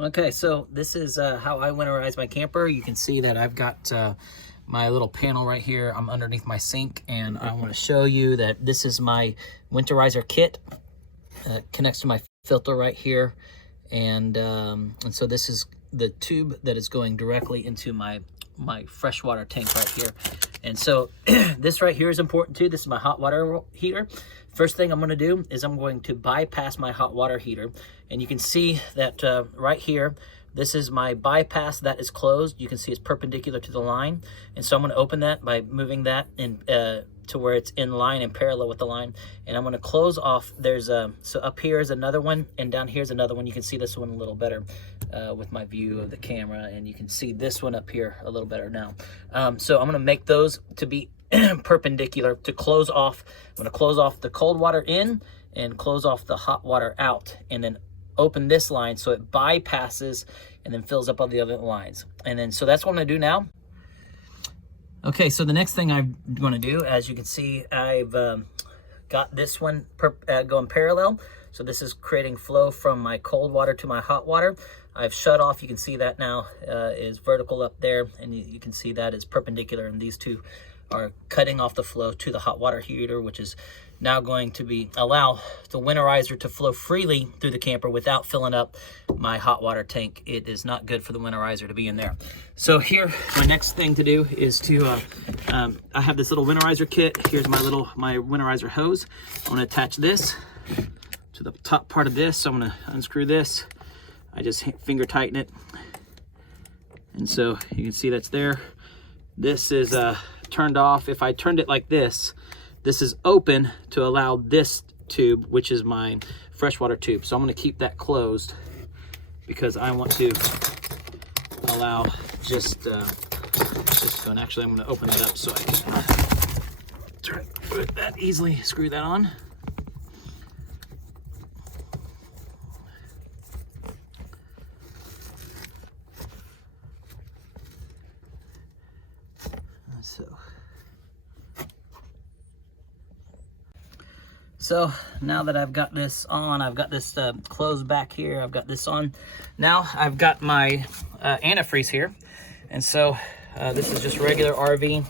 Okay, so this is how I winterize my camper. You can see that I've got my little panel right here. I'm underneath my sink, and I want to show you that this is my winterizer kit. It connects to my filter right here, and so this is the tube that is going directly into my freshwater tank right here. And so this right here is important too. This is my hot water heater. First thing I'm going to do is I'm going to bypass my hot water heater, and you can see that right here, this is my bypass that is closed. You can see it's perpendicular to the line, and so I'm going to open that by moving that in to where it's in line and parallel with the line, and I'm going to close off. There's a so up here is another one, and down here's another one. You can see this one a little better with my view of the camera, and you can see this one up here a little better now. So I'm going to make those to be perpendicular to close off. I'm going to close off the cold water in and close off the hot water out, and then open this line so it bypasses and then fills up all the other lines. And then so that's what I'm going to do now. Okay, so the next thing I'm going to do, as you can see, I've got this one going parallel. So this is creating flow from my cold water to my hot water. I've shut off, you can see that now is vertical up there, and you can see that is perpendicular, and these two are cutting off the flow to the hot water heater, which is now going to allow the winterizer to flow freely through the camper without filling up my hot water tank. It is not good for the winterizer to be in there. So here, my next thing to do is to, I have this little winterizer kit. Here's my winterizer hose. I'm gonna attach this to the top part of this. So I'm gonna unscrew this. I just finger tighten it. And so you can see that's there. This is turned off. If I turned it like this, this is open to allow this tube, which is my freshwater tube. So I'm going to keep that closed because I want to allow just going. Actually, I'm going to open it up so I can try to put that easily, screw that on. So now that I've got this on, I've got this closed back here, I've got this on. Now I've got my antifreeze here. And so this is just regular RV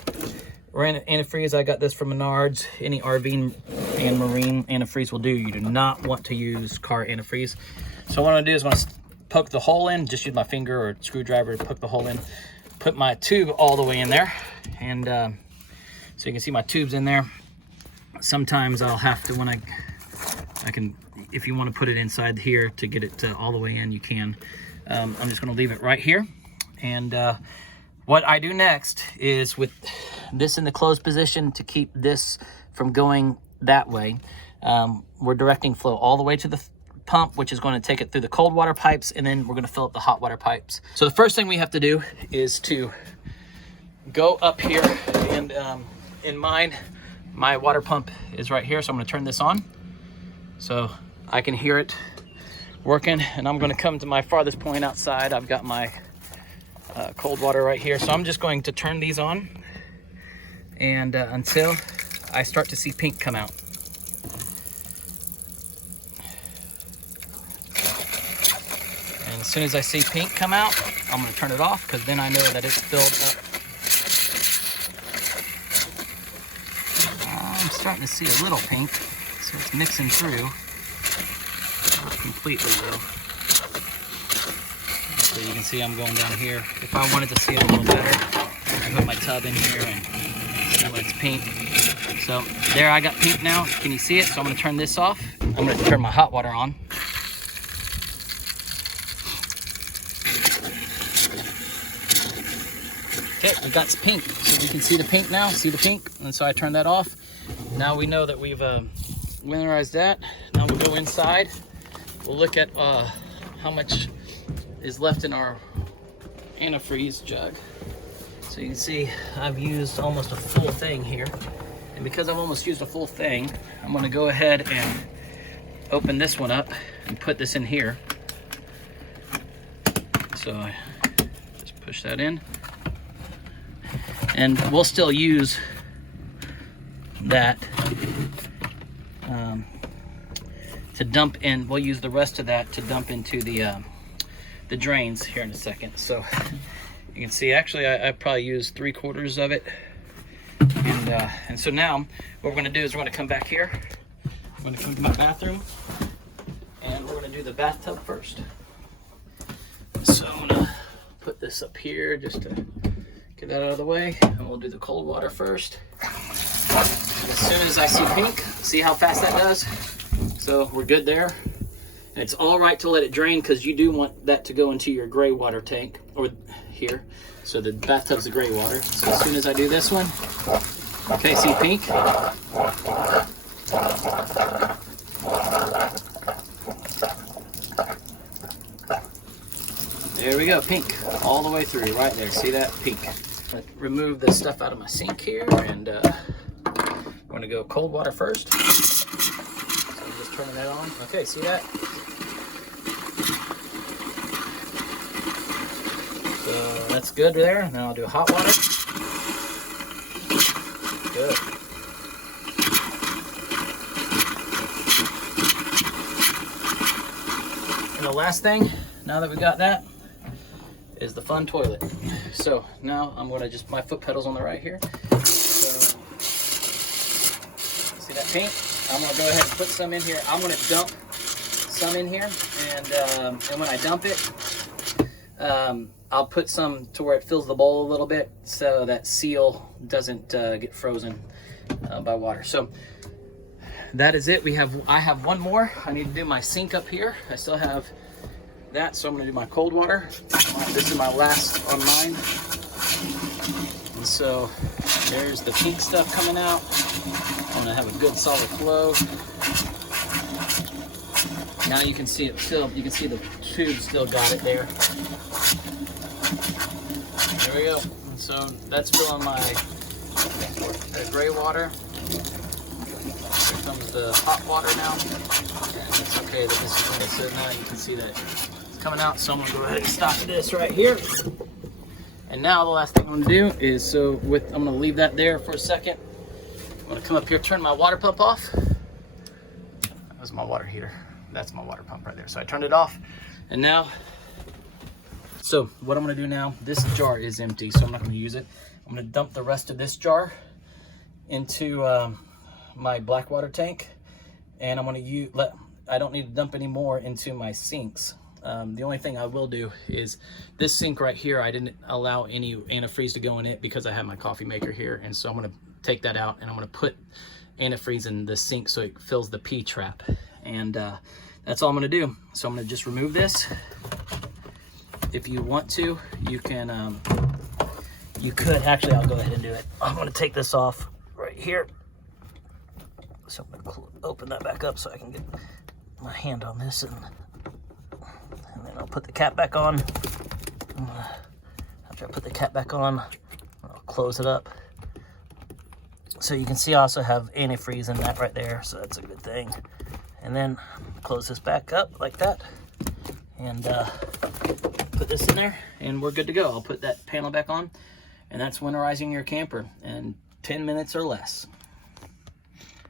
antifreeze. I got this from Menards. Any RV and marine antifreeze will do. You do not want to use car antifreeze. So what I'm gonna do is I'm gonna poke the hole in, just use my finger or screwdriver to poke the hole in, put my tube all the way in there. And so you can see my tube's in there. Sometimes I'll have to, when I can, if you want to put it inside here to get it all the way in, you can. I'm just going to leave it right here. And what I do next is, with this in the closed position to keep this from going that way, we're directing flow all the way to the pump, which is going to take it through the cold water pipes, and then we're going to fill up the hot water pipes. So the first thing we have to do is to go up here, and in mine, my water pump is right here, so I'm going to turn this on so I can hear it working. And I'm going to come to my farthest point outside. I've got my cold water right here, so I'm just going to turn these on, and until I start to see pink come out. And as soon as I see pink come out, I'm going to turn it off, because then I know that it's filled up. I'm starting to see a little pink, so it's mixing through. Not completely though. So you can see I'm going down here. If I wanted to see it a little better, I can put my tub in here and see when it's pink. So there, I got pink now. Can you see it? So I'm going to turn this off. I'm going to turn my hot water on. Okay, we got pink. So you can see the pink now. See the pink? And so I turned that off. Now we know that we've winterized that. Now we'll go inside. We'll look at how much is left in our antifreeze jug. So you can see I've used almost a full thing here. And because I've almost used a full thing, I'm going to go ahead and open this one up and put this in here. So I just push that in. And we'll still use that to dump in. We'll use the rest of that to dump into the the drains here in a second. So you can see, actually, I probably used 3/4 of it. And so now what we're gonna do is we're gonna come back here. I'm gonna come to my bathroom, and we're gonna do the bathtub first. So I'm gonna put this up here just to get that out of the way, and we'll do the cold water first. And as soon as I see pink, see how fast that does? So we're good there. And it's all right to let it drain, because you do want that to go into your gray water tank, or here. So the bathtub's the gray water. So as soon as I do this one, okay, see pink? There we go, pink, all the way through, right there. See that? Pink. Remove the stuff out of my sink here, and I'm gonna go cold water first. So I'm just turning that on. Okay, see that? So that's good there. Now I'll do hot water. Good. And the last thing, now that we got that, is the fun toilet. So now I'm gonna just, my foot pedal's on the right here. So, see that paint? I'm gonna go ahead and put some in here. I'm gonna dump some in here, and when I dump it, I'll put some to where it fills the bowl a little bit, so that seal doesn't get frozen by water. So that is it. I have one more. I need to do my sink up here. I still have that, so I'm gonna do my cold water. This is my last on mine. And so there's the pink stuff coming out. I'm gonna have a good solid flow. Now you can see it still, you can see the tube still got it there. There we go. And so that's filling my gray water. Here comes the hot water now. And it's okay that this is ready. So now you can see that it's coming out. So I'm gonna go ahead and stop this right here. And now the last thing I'm gonna do is, I'm gonna leave that there for a second. I'm gonna come up here, turn my water pump off. That was my water heater. That's my water pump right there. So I turned it off, and now, so what I'm gonna do now, this jar is empty, so I'm not gonna use it. I'm gonna dump the rest of this jar into my blackwater tank, and I'm gonna I don't need to dump any more into my sinks. The only thing I will do is this sink right here, I didn't allow any antifreeze to go in it because I have my coffee maker here, and so I'm gonna take that out, and I'm gonna put antifreeze in the sink so it fills the P-trap. And that's all I'm gonna do. So I'm gonna just remove this. If you want to, you can, you could, actually I'll go ahead and do it. I'm gonna take this off right here. So I'm gonna open that back up so I can get my hand on this, and then I'll put the cap back on. After I put the cap back on, I'll close it up. So you can see I also have antifreeze in that right there, so that's a good thing. And then close this back up like that, and put this in there, and we're good to go. I'll put that panel back on, and that's winterizing your camper in 10 minutes or less.